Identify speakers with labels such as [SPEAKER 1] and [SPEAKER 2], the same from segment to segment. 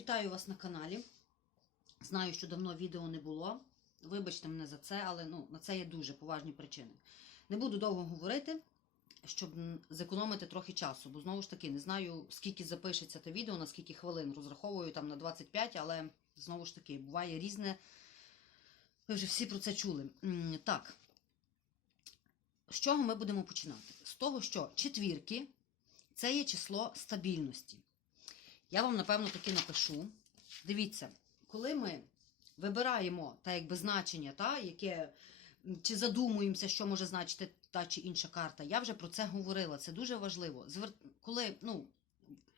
[SPEAKER 1] Вітаю вас на каналі. Знаю, що давно відео не було. Вибачте мене за це, але ну, на це є дуже поважні причини. Не буду довго говорити, щоб зекономити трохи часу, бо знову ж таки не знаю, скільки запишеться те відео, на скільки хвилин. Розраховую там на 25, але знову ж таки буває різне. Ви вже всі про це чули. Так. З чого ми будемо починати? З того, що четвірки це є число стабільності. Я вам, напевно, таки напишу. Дивіться, коли ми вибираємо та якби значення, та, яке, чи задумуємося, що може значити та чи інша карта, я вже про це говорила. Це дуже важливо. Звер... Коли ну,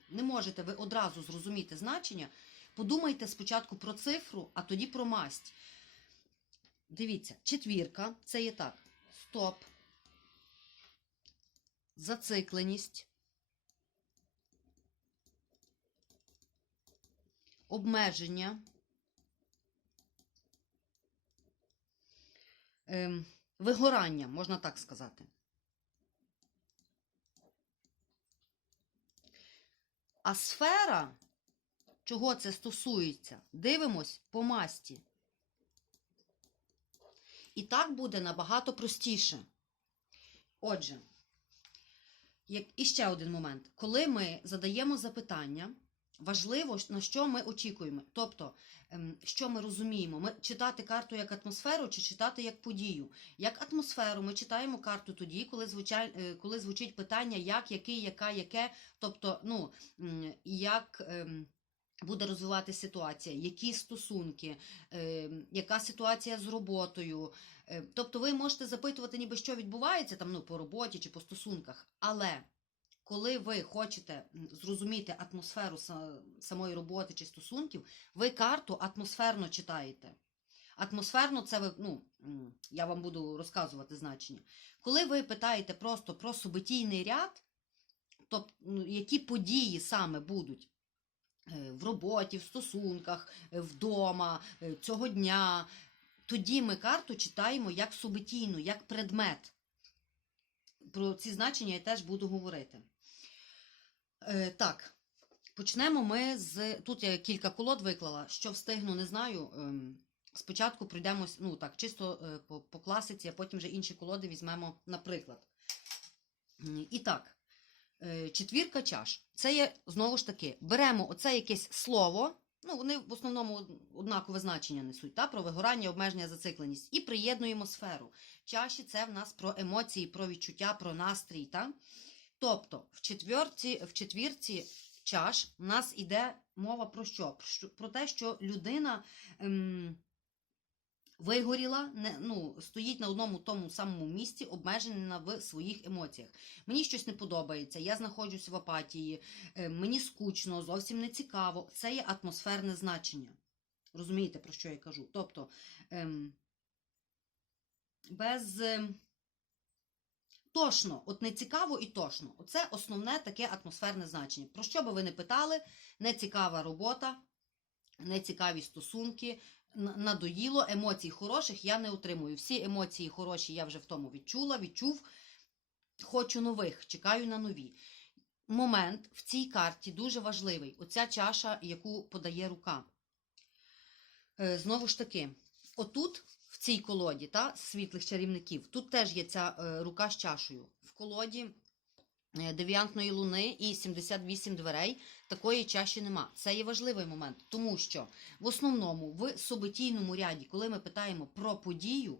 [SPEAKER 1] не можете ви одразу зрозуміти значення, подумайте спочатку про цифру, а тоді про масть. Дивіться, четвірка це є так: стоп, зацикленість. Обмеження, ем, вигорання, можна так сказати. А сфера, чого це стосується, дивимось по масті. І так буде набагато простіше. Отже, і ще один момент. Коли ми задаємо запитання, важливо, на що ми очікуємо. Тобто, ем, що ми розуміємо, ми читати карту як атмосферу чи читати як подію. Як атмосферу ми читаємо карту тоді, коли звучать, е, коли звучить питання як, який, яка, яке, тобто, ну, як. ем, Буде розвиватися ситуація, які стосунки, е, яка ситуація з роботою. Е, тобто ви можете запитувати, ніби що відбувається там ну, по роботі чи по стосунках, але коли ви хочете зрозуміти атмосферу самої роботи чи стосунків, ви карту атмосферно читаєте. Атмосферно це ви, ну, я вам буду розказувати значення. Коли ви питаєте просто про событійний ряд, тобто які події саме будуть е, в роботі, в стосунках, е, вдома, е, цього дня, тоді ми карту читаємо як событійну, як предмет. Про ці значення я теж буду говорити. Е, так, почнемо ми з. Тут я кілька колод виклала. Що встигну, не знаю. Ем, спочатку пройдемось, ну так, чисто е, по, по класиці, а потім вже інші колоди візьмемо, наприклад. І так, е, четвірка чаш. Це є знову ж таки, беремо оце якесь слово. Ну, вони в основному однакове значення несуть, та, про вигорання, обмеження, зацикленість. І приєднуємо сферу. Чаші це в нас про емоції, про відчуття, про настрій. Та? Тобто, в четвірці, в четвірці чаш у нас іде мова? Про, що- про те, що людина ем, вигоріла, не, ну, стоїть на одному тому самому місці, обмежена в своїх емоціях. Мені щось не подобається, я знаходжусь в апатії, е, мені скучно, зовсім не цікаво. Це є атмосферне значення. Розумієте, про що я кажу? Тобто, ем, без. ем, Тошно, от не цікаво і тошно. Оце основне таке атмосферне значення. Про що би ви не питали, нецікава робота, нецікаві стосунки, надоїло, емоцій хороших я не отримую. Всі емоції хороші я вже в тому відчула, відчув. Хочу нових, чекаю на нові. Момент в цій карті дуже важливий. Оця чаша, яку подає рука. Е, Знову ж таки, отут, в цій колоді, та, світлих чарівників, тут теж є ця е, рука з чашею. В колоді девіантної луни і 78 дверей такої чаші нема. Це є важливий момент, тому що в основному в событійному ряді, коли ми питаємо про подію,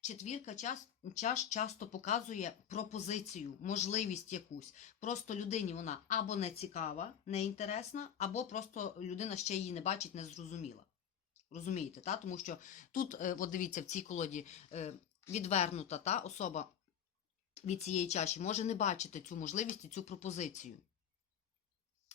[SPEAKER 1] четвірка час, чаш часто показує пропозицію, можливість якусь. Просто людині вона або не цікава, не інтересна, або просто людина ще її не бачить, не зрозуміла. Розумієте, та? тому що тут, е, от дивіться, в цій колоді е, відвернута та особа від цієї чаші може не бачити цю можливість і цю пропозицію.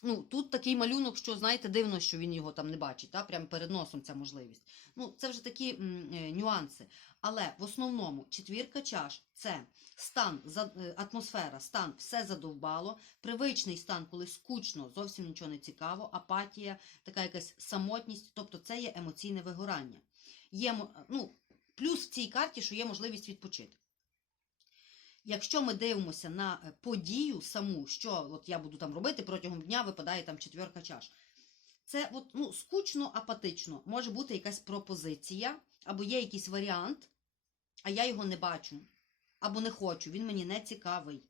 [SPEAKER 1] Ну, тут такий малюнок, що, знаєте, дивно, що він його там не бачить, та? прямо перед носом ця можливість. Ну, це вже такі м, е, нюанси. Але в основному четвірка чаш це стан, е, атмосфера, стан все задовбало, привичний стан, коли скучно, зовсім нічого не цікаво, апатія, така якась самотність, тобто це є емоційне вигорання. Є, ну, плюс в цій карті, що є можливість відпочити. Якщо ми дивимося на е, подію саму, що от я буду там робити протягом дня, випадає там четверка чаш. Це от, ну, скучно, апатично. Може бути якась пропозиція, або є якийсь варіант, а я його не бачу. Або не хочу, він мені не цікавий.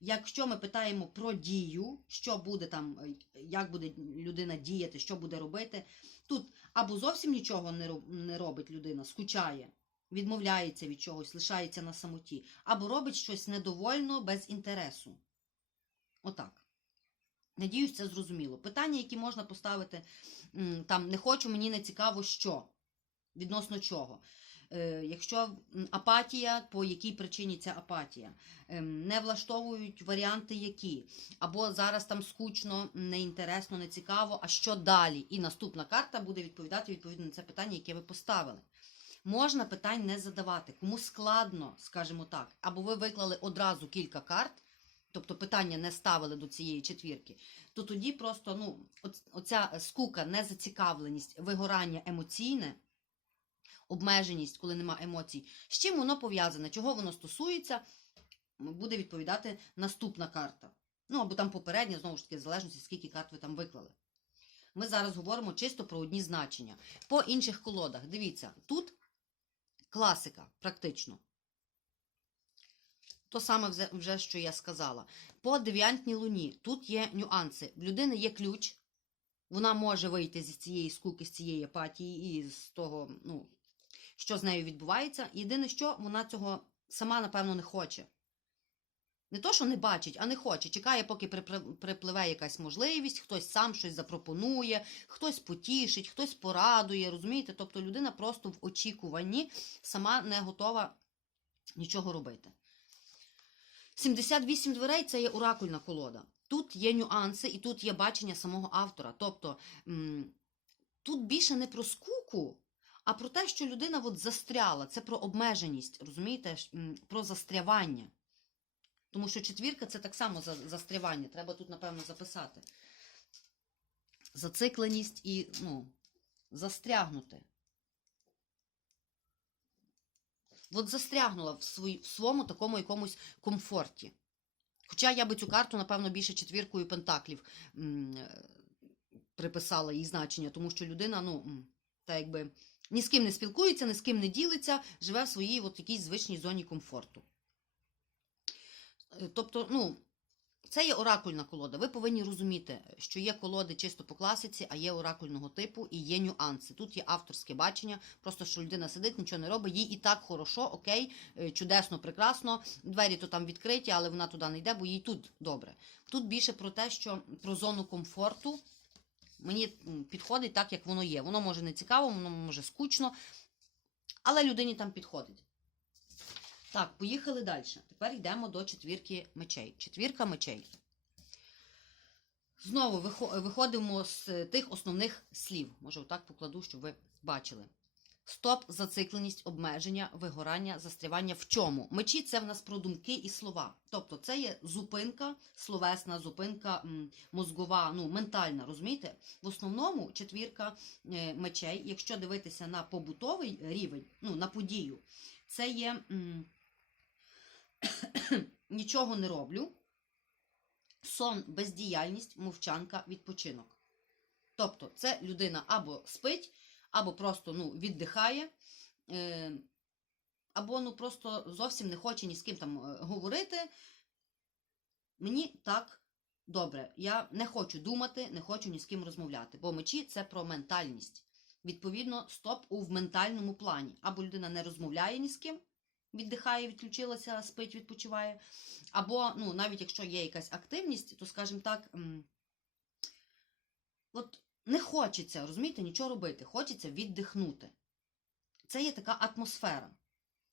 [SPEAKER 1] Якщо ми питаємо про дію, що буде там, е, як буде людина діяти, що буде робити, тут або зовсім нічого не робить людина, скучає, відмовляється від чогось, лишається на самоті, або робить щось недовольно, без інтересу. Отак. Надіюсь, це зрозуміло. Питання, які можна поставити, там не хочу, мені не цікаво, що, відносно чого. Е, Якщо апатія, по якій причині ця апатія, Ем, не влаштовують варіанти, які, або зараз там скучно, неінтересно, не цікаво, а що далі? І наступна карта буде відповідати відповідно на це питання, яке ви поставили. Можна питань не задавати. Кому складно, скажімо так, або ви виклали одразу кілька карт, тобто питання не ставили до цієї четвірки, то тоді просто ну, оця скука, незацікавленість, вигорання емоційне, обмеженість, коли нема емоцій, з чим воно пов'язане, чого воно стосується, буде відповідати наступна карта. Ну, або там попередня, знову ж таки, в залежності, скільки карт ви там виклали. Ми зараз говоримо чисто про одні значення. По інших колодах, дивіться, тут класика, практично. То саме вже, що я сказала. По дев'янтній луні тут є нюанси. В людини є ключ, вона може вийти з цієї скуки, з цієї апатії і з того, ну, що з нею відбувається. Єдине, що вона цього сама, напевно, не хоче. Не то, що не бачить, а не хоче. Чекає, поки припливе якась можливість, хтось сам щось запропонує, хтось потішить, хтось порадує. Розумієте? Тобто людина просто в очікуванні сама не готова нічого робити. 78 дверей це є оракульна колода. Тут є нюанси і тут є бачення самого автора. Тобто тут більше не про скуку, а про те, що людина от застряла. Це про обмеженість, розумієте? Про застрявання. Тому що четвірка це так само за- застрявання. Треба тут, напевно, записати. Зацикленість і ну, застрягнути. От застрягнула в, свої, в своєму такому якомусь комфорті. Хоча я би цю карту, напевно, більше четвіркою пентаклів м, приписала їй значення, тому що людина, ну, та якби ні з ким не спілкується, ні з ким не ділиться, живе в своїй от якійсь звичній зоні комфорту. Е, Тобто, ну, це є оракульна колода. Ви повинні розуміти, що є колоди чисто по класиці, а є оракульного типу і є нюанси. Тут є авторське бачення, просто що людина сидить, нічого не робить, їй і так хорошо, окей, е, чудесно, прекрасно. Двері то там відкриті, але вона туди не йде, бо їй тут добре. Тут більше про те, що про зону комфорту мені підходить так, як воно є. Воно може не цікаво, воно може скучно, але людині там підходить. Так, поїхали далі. Тепер йдемо до четвірки мечей. Четвірка мечей. Знову виходимо з тих основних слів. Може, отак покладу, щоб ви бачили. Стоп, зацикленість, обмеження, вигорання, застрявання. В чому? Мечі це в нас про думки і слова. Тобто це є зупинка, словесна зупинка, мозгова, ну, ментальна, розумієте? В основному четвірка е, мечей, якщо дивитися на побутовий рівень, ну, на подію, це є нічого не роблю, сон, бездіяльність, мовчанка, відпочинок. Тобто, це людина або спить, або просто ну, віддихає, е, або ну, просто зовсім не хоче ні з ким там е, говорити. Мені так добре. Я не хочу думати, не хочу ні з ким розмовляти, бо мечі це про ментальність. Відповідно, стоп у в ментальному плані. Або людина не розмовляє ні з ким, віддихає, відключилася, спить, відпочиває. Або, ну, навіть якщо є якась активність, то, скажімо так, от не хочеться, розумієте, нічого робити, хочеться віддихнути. Це є така атмосфера.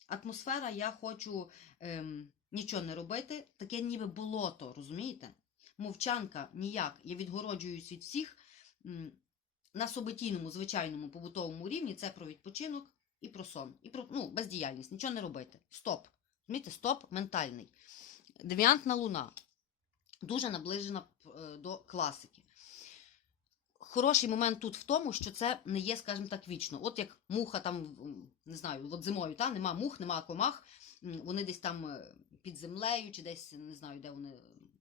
[SPEAKER 1] Атмосфера, я хочу ем, нічого не робити, таке ніби болото, розумієте? Мовчанка ніяк. Я відгороджуюсь від всіх. На событійному, звичайному побутовому рівні це про відпочинок і про сон. І про ну, бездіяльність, нічого не робити. Стоп. Розумієте, стоп ментальний. Девіантна луна дуже наближена е, до класики. Хороший момент тут в тому, що це не є, скажімо так, вічно. От як муха там, не знаю, от зимою, та, нема мух, нема комах, вони десь там е, під землею, чи десь не знаю, де вони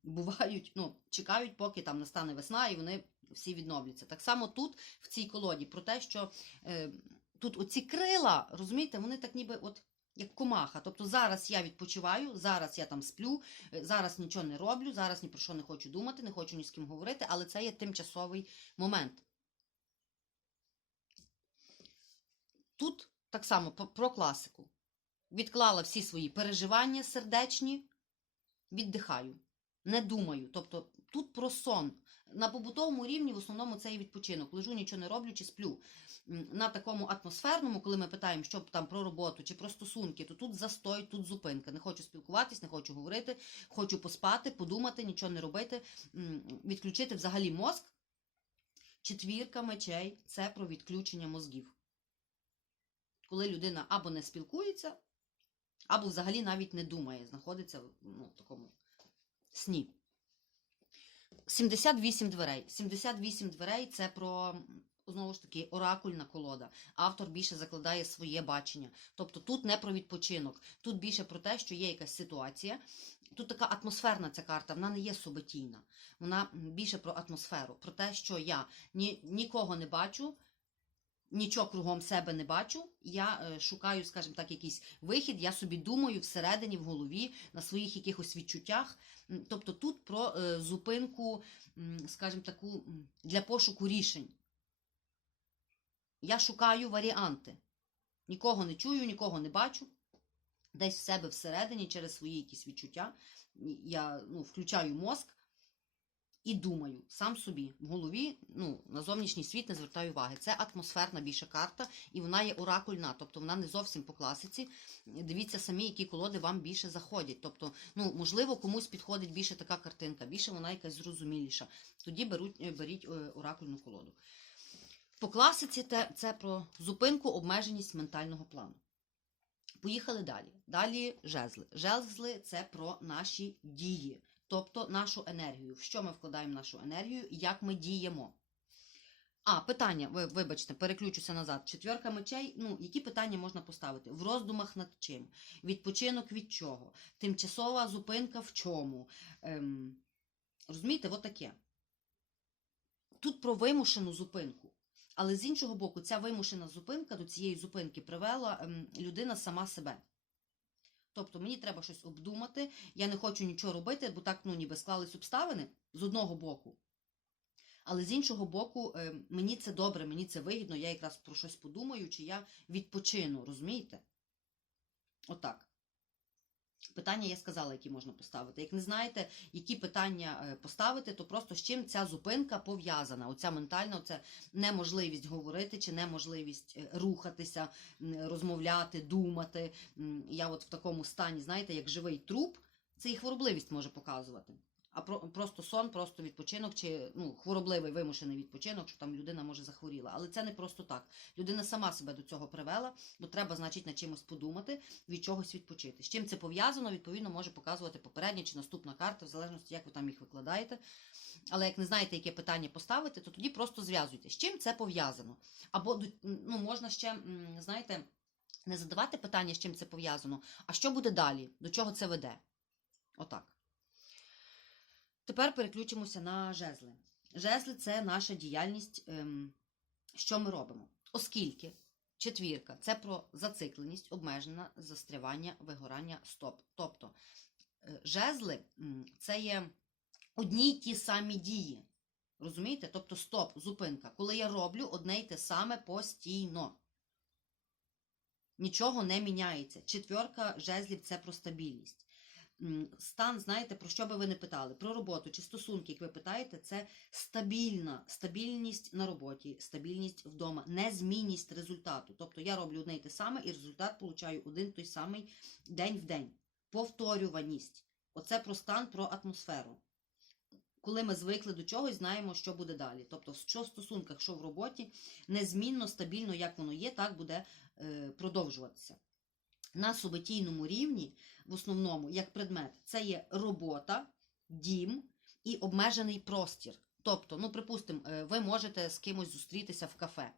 [SPEAKER 1] бувають, ну, чекають, поки там настане весна, і вони всі відновляться. Так само тут, в цій колоді, про те, що е, тут оці крила, розумієте, вони так ніби от. Як комаха. Тобто зараз я відпочиваю, зараз я там сплю, е, зараз нічого не роблю, зараз ні про що не хочу думати, не хочу ні з ким говорити, але це є тимчасовий момент. Тут так само про класику. Відклала всі свої переживання сердечні, віддихаю, не думаю. Тобто тут про сон. На побутовому рівні в основному це і відпочинок. Лежу, нічого не роблю чи сплю. На такому атмосферному, коли ми питаємо, що там про роботу чи про стосунки, то тут застой, тут зупинка. Не хочу спілкуватись, не хочу говорити, хочу поспати, подумати, нічого не робити, відключити взагалі мозк. Четвірка мечей це про відключення мозгів. Коли людина або не спілкується, або взагалі навіть не думає, знаходиться ну, в такому сні. 78 дверей. 78 дверей це про. Знову ж таки, оракульна колода. Автор більше закладає своє бачення. Тобто тут не про відпочинок, тут більше про те, що є якась ситуація. Тут така атмосферна ця карта, вона не є субетійна. Вона більше про атмосферу, про те, що я ні, нікого не бачу, нічого кругом себе не бачу. Я е, шукаю, скажімо так, якийсь вихід. Я собі думаю всередині, в голові, на своїх якихось відчуттях. Тобто тут про е, зупинку, скажімо таку, для пошуку рішень. Я шукаю варіанти. Нікого не чую, нікого не бачу. Десь в себе всередині, через свої якісь відчуття. Я ну, включаю мозк і думаю сам собі в голові, ну, на зовнішній світ не звертаю уваги. Це атмосферна більша карта, і вона є оракульна, тобто вона не зовсім по класиці. Дивіться самі, які колоди вам більше заходять. Тобто, ну, можливо, комусь підходить більше така картинка, більше вона якась зрозуміліша. Тоді беруть, е, беріть е, оракульну колоду. По класиці це про зупинку, обмеженість ментального плану. Поїхали далі. Далі жезли. Жезли це про наші дії, тобто нашу енергію. В що ми вкладаємо нашу енергію, як ми діємо. А, питання, ви, вибачте, переключуся назад. Четверка мечей. Ну, які питання можна поставити? В роздумах над чим? Відпочинок від чого? Тимчасова зупинка в чому? Ем, розумієте, от таке. Тут про вимушену зупинку. Але з іншого боку, ця вимушена зупинка до цієї зупинки привела ем, людина сама себе. Тобто мені треба щось обдумати, я не хочу нічого робити, бо так ну, ніби склались обставини з одного боку. Але з іншого боку, ем, мені це добре, мені це вигідно, я якраз про щось подумаю, чи я відпочину, розумієте? Отак. Питання я сказала, які можна поставити. Як не знаєте, які питання е, поставити, то просто з чим ця зупинка пов'язана. Оця ментальна, оця неможливість говорити чи неможливість е, рухатися, розмовляти, думати. Я от в такому стані, знаєте, як живий труп, це і хворобливість може показувати. А про, просто сон, просто відпочинок, чи ну, хворобливий вимушений відпочинок, що там людина може захворіла. Але це не просто так. Людина сама себе до цього привела, бо треба, значить, над чимось подумати, від чогось відпочити. З чим це пов'язано, відповідно, може показувати попередня чи наступна карта, в залежності, як ви там їх викладаєте. Але як не знаєте, яке питання поставити, то тоді просто зв'язуйте, з чим це пов'язано. Або ну, можна ще, знаєте, не задавати питання, з чим це пов'язано, а що буде далі, до чого це веде. Отак. Тепер переключимося на жезли. Жезли це наша діяльність, ем, що ми робимо. Оскільки четвірка це про зацикленість, обмежена, застрявання, вигорання, стоп. Тобто е, жезли це є одні й ті самі дії. Розумієте? Тобто стоп, зупинка. Коли я роблю одне й те саме постійно. Нічого не міняється. Четверка жезлів це про стабільність. Стан, знаєте, про що би ви не питали? Про роботу чи стосунки, як ви питаєте, це стабільна, стабільність на роботі, стабільність вдома, незмінність результату. Тобто я роблю одне й те саме, і результат получаю один той самий день в день. Повторюваність. Оце про стан, про атмосферу. Коли ми звикли до чогось, знаємо, що буде далі. Тобто, що в стосунках, що в роботі, незмінно, стабільно, як воно є, так буде е, продовжуватися. На суботійному рівні, в основному, як предмет, це є робота, дім і обмежений простір. Тобто, ну, припустимо, е, ви можете з кимось зустрітися в кафе.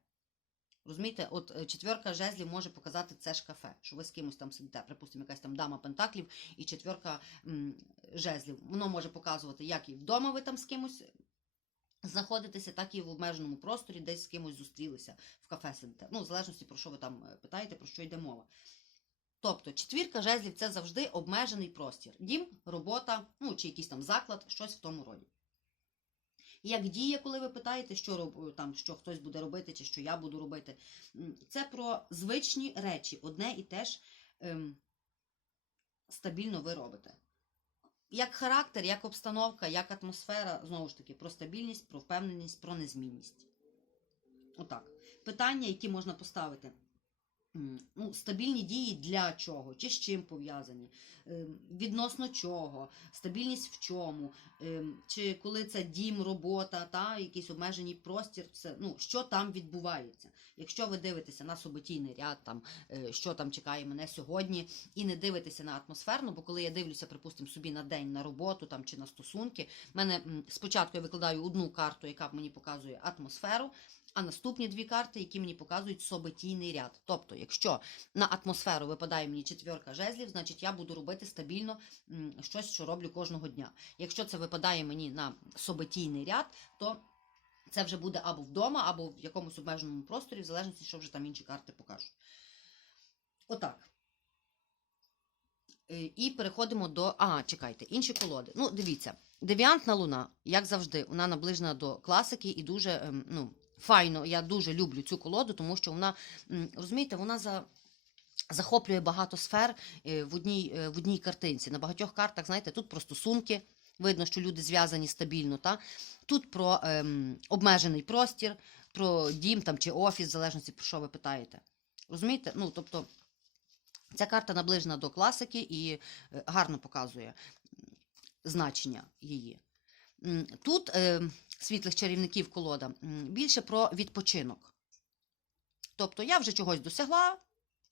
[SPEAKER 1] Розумієте, от е, четверка жезлів може показати це ж кафе, що ви з кимось там сидите, припустимо, якась там дама пентаклів і четверка м, жезлів. Воно може показувати, як і вдома ви там з кимось знаходитеся, так і в обмеженому просторі, десь з кимось зустрілися в кафе сидите. Ну, в залежності про що ви там е, питаєте, про що йде мова. Тобто, четвірка жезлів це завжди обмежений простір. Дім, робота, ну чи якийсь там заклад, щось в тому роді. Як діє, коли ви питаєте, що роб... там, що хтось буде робити, чи що я буду робити, це про звичні речі, одне і те ж ем, стабільно ви робите. Як характер, як обстановка, як атмосфера, знову ж таки, про стабільність, про впевненість, про незмінність. Отак. Питання, які можна поставити. Ну, стабільні дії для чого, чи з чим пов'язані, Ем, відносно чого, стабільність в чому, Ем, чи коли це дім, робота, та якийсь обмежений простір, це, ну, що там відбувається. Якщо ви дивитеся на суботійний ряд, там, е, що там чекає мене сьогодні, і не дивитеся на атмосферну, бо коли я дивлюся, припустимо, собі на день на роботу там, чи на стосунки, мене спочатку я викладаю одну карту, яка мені показує атмосферу, а наступні дві карти, які мені показують событійний ряд. Тобто, якщо на атмосферу випадає мені четверка жезлів, значить я буду робити стабільно щось, що роблю кожного дня. Якщо це випадає мені на событійний ряд, то це вже буде або вдома, або в якомусь обмеженому просторі, в залежності, що вже там інші карти покажуть. Отак. Е, І переходимо до. А, чекайте, інші колоди. Ну, дивіться, девіантна луна, як завжди, вона наближена до класики і дуже ем, ну, файно. Я дуже люблю цю колоду, тому що вона, розумієте, вона за. Захоплює багато сфер е, в одній, е, в одній картинці. На багатьох картах, знаєте, тут про стосунки, видно, що люди зв'язані стабільно. Та? Тут про ем, обмежений простір, про дім там, чи офіс, в залежності, про що ви питаєте. Розумієте? Ну, тобто, ця карта наближена до класики і е, гарно показує значення її. Тут е, світлих чарівників колода більше про відпочинок. Тобто я вже чогось досягла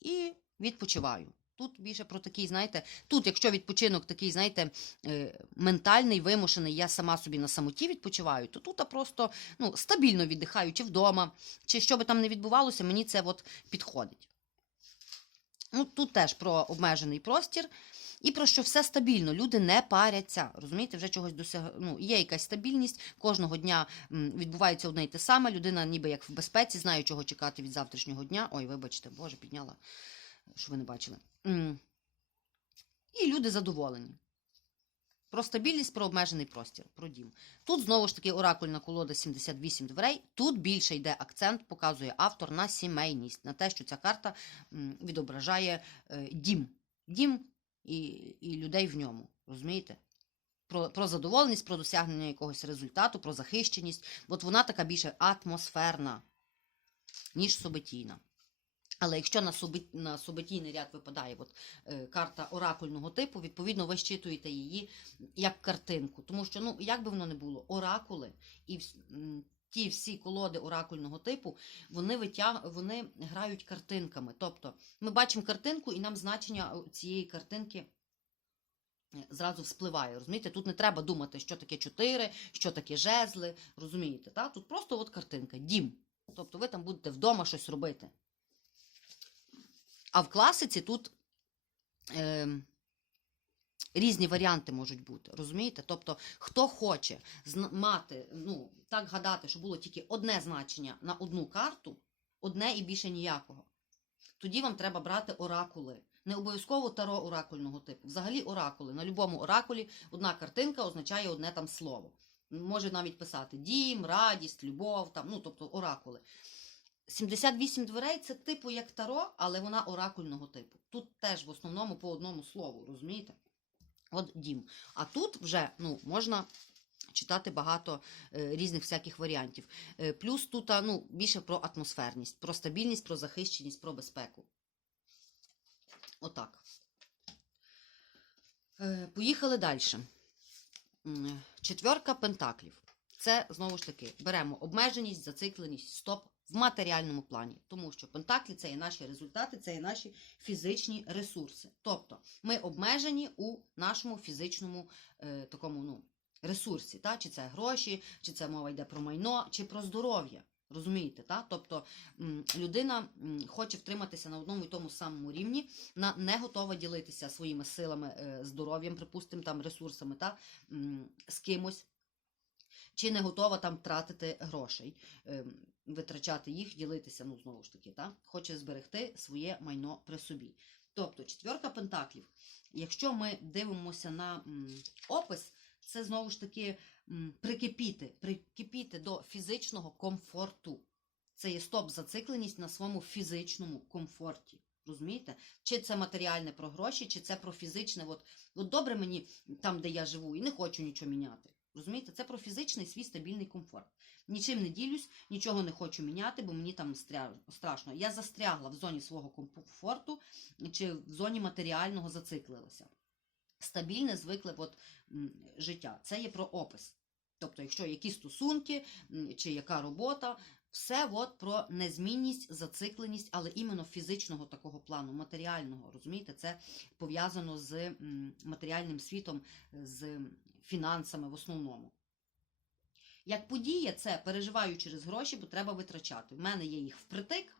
[SPEAKER 1] і відпочиваю. Тут більше про такий, знаєте, тут, якщо відпочинок такий, знаєте, е, ментальний, вимушений, я сама собі на самоті відпочиваю, то тут просто ну, стабільно віддихаю, чи вдома, чи що би там не відбувалося, мені це от підходить. Ну, тут теж про обмежений простір і про що все стабільно. Люди не паряться. Розумієте, вже чогось досяг... ну, є якась стабільність. Кожного дня відбувається одне й те саме. Людина, ніби як в безпеці, знає, чого чекати від завтрашнього дня. Ой, вибачте, Боже, підняла, що ви не бачили. І люди задоволені. Про стабільність, про обмежений простір, про дім. Тут знову ж таки оракульна колода 78 дверей. Тут більше йде акцент, показує автор на сімейність, на те, що ця карта відображає е, дім. Дім і, і людей в ньому. Розумієте? Про, про задоволеність, про досягнення якогось результату, про захищеність. От вона така більше атмосферна, ніж событійна. Але якщо на, суби, на суботійний ряд випадає от, е, карта оракульного типу, відповідно, ви щитуєте її як картинку. Тому що, ну, як би воно не було, оракули і вс- ті всі колоди оракульного типу, вони, витяг... вони грають картинками. Тобто ми бачимо картинку, і нам значення цієї картинки е, зразу вспливає. Розумієте? Тут не треба думати, що таке чотири, що таке жезли. Розумієте? Та? Тут просто от картинка, дім. Тобто ви там будете вдома щось робити. А в класиці тут е, різні варіанти можуть бути. Розумієте? Тобто, хто хоче мати, ну, так гадати, що було тільки одне значення на одну карту, одне і більше ніякого. Тоді вам треба брати оракули. Не обов'язково таро оракульного типу. Взагалі оракули. На будь-якому оракулі одна картинка означає одне там слово. Може навіть писати дім, радість, любов, там, ну, тобто оракули. 78 дверей це типу як таро, але вона оракульного типу. Тут теж в основному по одному слову, розумієте? От дім. А тут вже ну, можна читати багато е, різних всяких варіантів. Е, плюс тут ну, більше про атмосферність, про стабільність, про захищеність, про безпеку. Отак. Е, поїхали далі. Четверка пентаклів. Це знову ж таки беремо обмеженість, зацикленість, стоп в матеріальному плані, тому що пентаклі це є наші результати, це є наші фізичні ресурси. Тобто ми обмежені у нашому фізичному е, такому ну, ресурсі, та? чи це гроші, чи це мова йде про майно, чи про здоров'я. Розумієте, та? тобто людина хоче втриматися на одному і тому самому рівні, вона не готова ділитися своїми силами, е, здоров'ям, припустимо, там ресурсами, та? з кимось. чи не готова там тратити грошей, ем, витрачати їх, ділитися, ну знову ж таки, та? хоче зберегти своє майно при собі. Тобто, четверка пентаклів, якщо ми дивимося на м, опис, це знову ж таки м, прикипіти, прикипіти до фізичного комфорту. Це є стоп-зацикленість на своєму фізичному комфорті. Розумієте? Чи це матеріальне про гроші, чи це про фізичне. От, от добре мені там, де я живу, і не хочу нічого міняти. Розумієте, це про фізичний свій стабільний комфорт. Нічим не ділюсь, нічого не хочу міняти, бо мені там страшно. Я застрягла в зоні свого комфорту чи в зоні матеріального зациклилася. Стабільне, звикле от, життя. Це є про опис. Тобто, якщо які стосунки чи яка робота, все от про незмінність, зацикленість, але іменно фізичного такого плану, матеріального. Розумієте, це пов'язано з матеріальним світом, з фінансами в основному. Як подія, це переживаю через гроші, бо треба витрачати. В мене є їх впритик,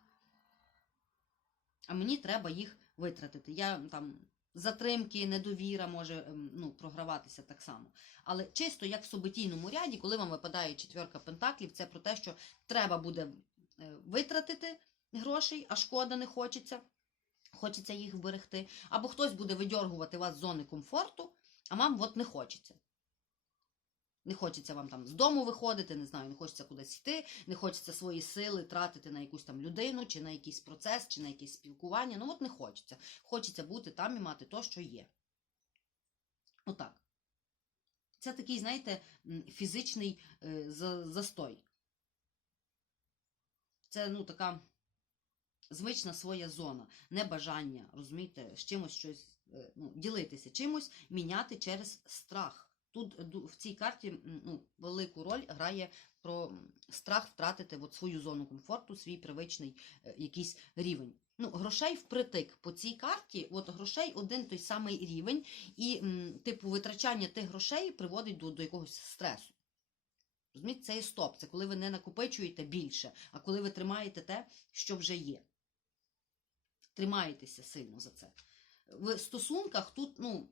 [SPEAKER 1] а мені треба їх витратити. Я там затримки, недовіра може ем, ну, програватися так само. Але чисто як в событійному ряді, коли вам випадає четверка пентаклів, це про те, що треба буде е, витратити грошей, а шкода не хочеться. Хочеться їх вберегти. Або хтось буде видьоргувати вас з зони комфорту, а вам от не хочеться. Не хочеться вам там з дому виходити, не знаю, не хочеться кудись йти, не хочеться свої сили тратити на якусь там людину, чи на якийсь процес, чи на якесь спілкування. Ну от не хочеться. Хочеться бути там і мати то, що є. Отак. Це такий, знаєте, фізичний е, за- застой. Це, ну, така звична своя зона, небажання, розумієте, з чимось щось, е, ну, ділитися чимось, міняти через страх. Тут в цій карті ну, велику роль грає про страх втратити от свою зону комфорту, свій привичний е, якийсь рівень. Ну, грошей впритик по цій карті, от грошей один той самий рівень, і, типу, витрачання тих грошей приводить до, до якогось стресу. Розумієте, це є стоп. Це коли ви не накопичуєте більше, а коли ви тримаєте те, що вже є. Тримаєтеся сильно за це. В стосунках тут, ну,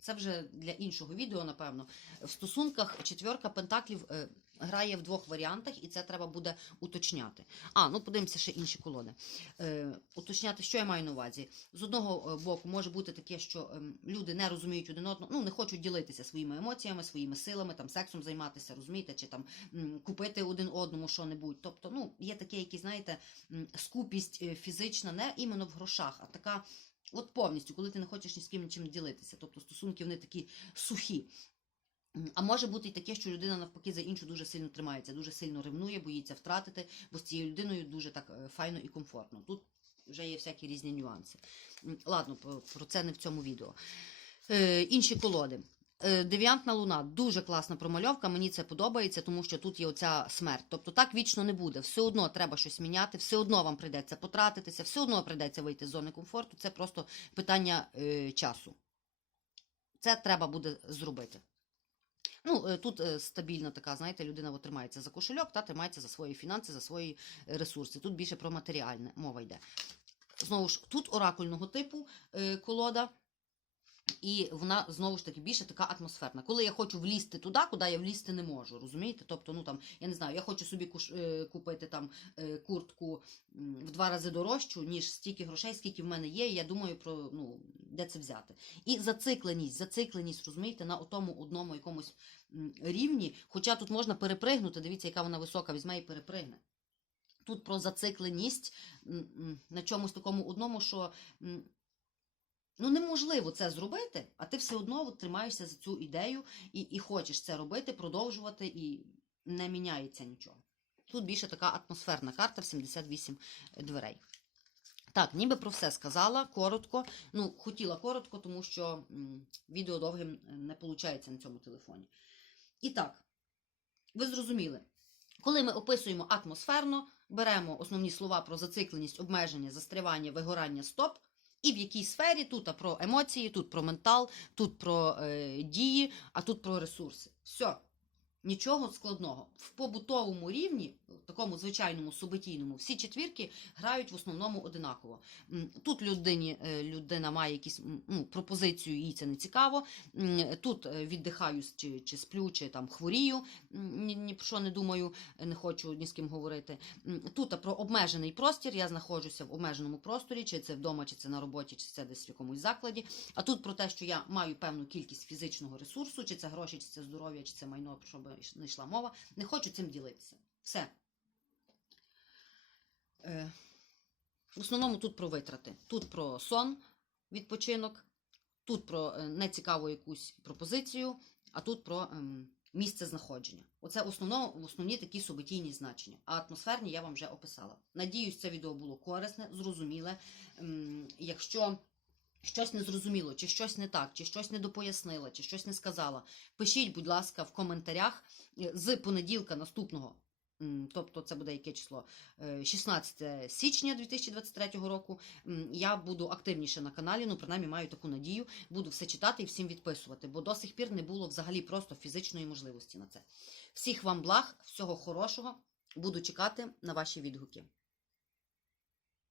[SPEAKER 1] це вже для іншого відео, напевно. В стосунках четверка пентаклів е, грає в двох варіантах, і це треба буде уточняти. А, ну подивимося ще інші колони. Е, уточняти, що я маю на увазі. З одного е, боку, може бути таке, що ем, люди не розуміють один одного, ну не хочуть ділитися своїми емоціями, своїми силами, там сексом займатися, розумієте, чи там купити один одному що-небудь. Тобто, ну, є таке, які, знаєте, скупість фізична, не іменно в грошах, а така. От повністю, коли ти не хочеш ні з ким нічим ділитися. Тобто стосунки вони такі сухі. А може бути і таке, що людина навпаки за іншу дуже сильно тримається, дуже сильно ревнує, боїться втратити, бо з цією людиною дуже так е, файно і комфортно. Тут вже є всякі різні нюанси. Ладно, про- це не в цьому відео. Е, інші колоди. Е, Девіантна луна дуже класна промальовка. Мені це подобається, тому що тут є оця смерть. Тобто так вічно не буде. Все одно треба щось міняти, все одно вам прийдеться потратитися, все одно прийдеться вийти з зони комфорту. Це просто питання е, часу. Це треба буде зробити. Ну, е, тут е, стабільна така, знаєте, людина тримається за кошельок та тримається за свої фінанси, за свої ресурси. Тут більше про матеріальне мова йде. Знову ж, тут оракульного типу е, колода. І вона знову ж таки більше така атмосферна. Коли я хочу влізти туди, куди я влізти не можу, розумієте? Тобто, ну там, я не знаю, я хочу собі куш, е, купити там е, куртку в два рази дорожчу, ніж стільки грошей, скільки в мене є. І я думаю про ну, де це взяти. І зацикленість, зацикленість, розумієте, на тому одному якомусь рівні. Хоча тут можна перепригнути, дивіться, яка вона висока, візьме і перепригне. Тут про зацикленість на чомусь такому одному, що. Ну, неможливо це зробити, а ти все одно тримаєшся за цю ідею і, і хочеш це робити, продовжувати, і не міняється нічого. Тут більше така атмосферна карта в 78 дверей. Так, ніби про все сказала коротко. Ну, хотіла коротко, тому що відео довгим не виходить на цьому телефоні. І так, ви зрозуміли, коли ми описуємо атмосферно, беремо основні слова про зацикленість, обмеження, застрявання, вигорання, стоп. І в якій сфері тут про емоції, тут про ментал, тут про е, дії, а тут про ресурси. Все. Нічого складного. В побутовому рівні, в такому звичайному субитійному, всі четвірки грають в основному одинаково. Тут людині, е, людина має якісь ну, пропозицію, їй це не цікаво. Тут е, віддихаю чи, чи сплю, чи там хворію, ні, ні про що не думаю, не хочу ні з ким говорити. Тут про обмежений простір. Я знаходжуся в обмеженому просторі, чи це вдома, чи це на роботі, чи це десь в якомусь закладі. А тут про те, що я маю певну кількість фізичного ресурсу, чи це гроші, чи це здоров'я, чи це майно, про що би не йшла мова. Не хочу цим ділитися. Все. Е, в основному тут про витрати. Тут про сон, відпочинок, тут про е, нецікаву якусь пропозицію, а тут про ем, місце знаходження. Оце основно, основні такі субитійні значення. А атмосферні я вам вже описала. Надіюсь, це відео було корисне, зрозуміле. Ем, якщо щось не зрозуміло, чи щось не так, чи щось не допояснила, чи щось не сказала, пишіть, будь ласка, в коментарях Е, з понеділка наступного. Тобто це буде яке число? Е, 16 січня 2023 року. Я буду активніше на каналі, ну принаймні маю таку надію. Буду все читати і всім відписувати, бо до сих пір не було взагалі просто фізичної можливості на це. Всіх вам благ, всього хорошого. Буду чекати на ваші відгуки.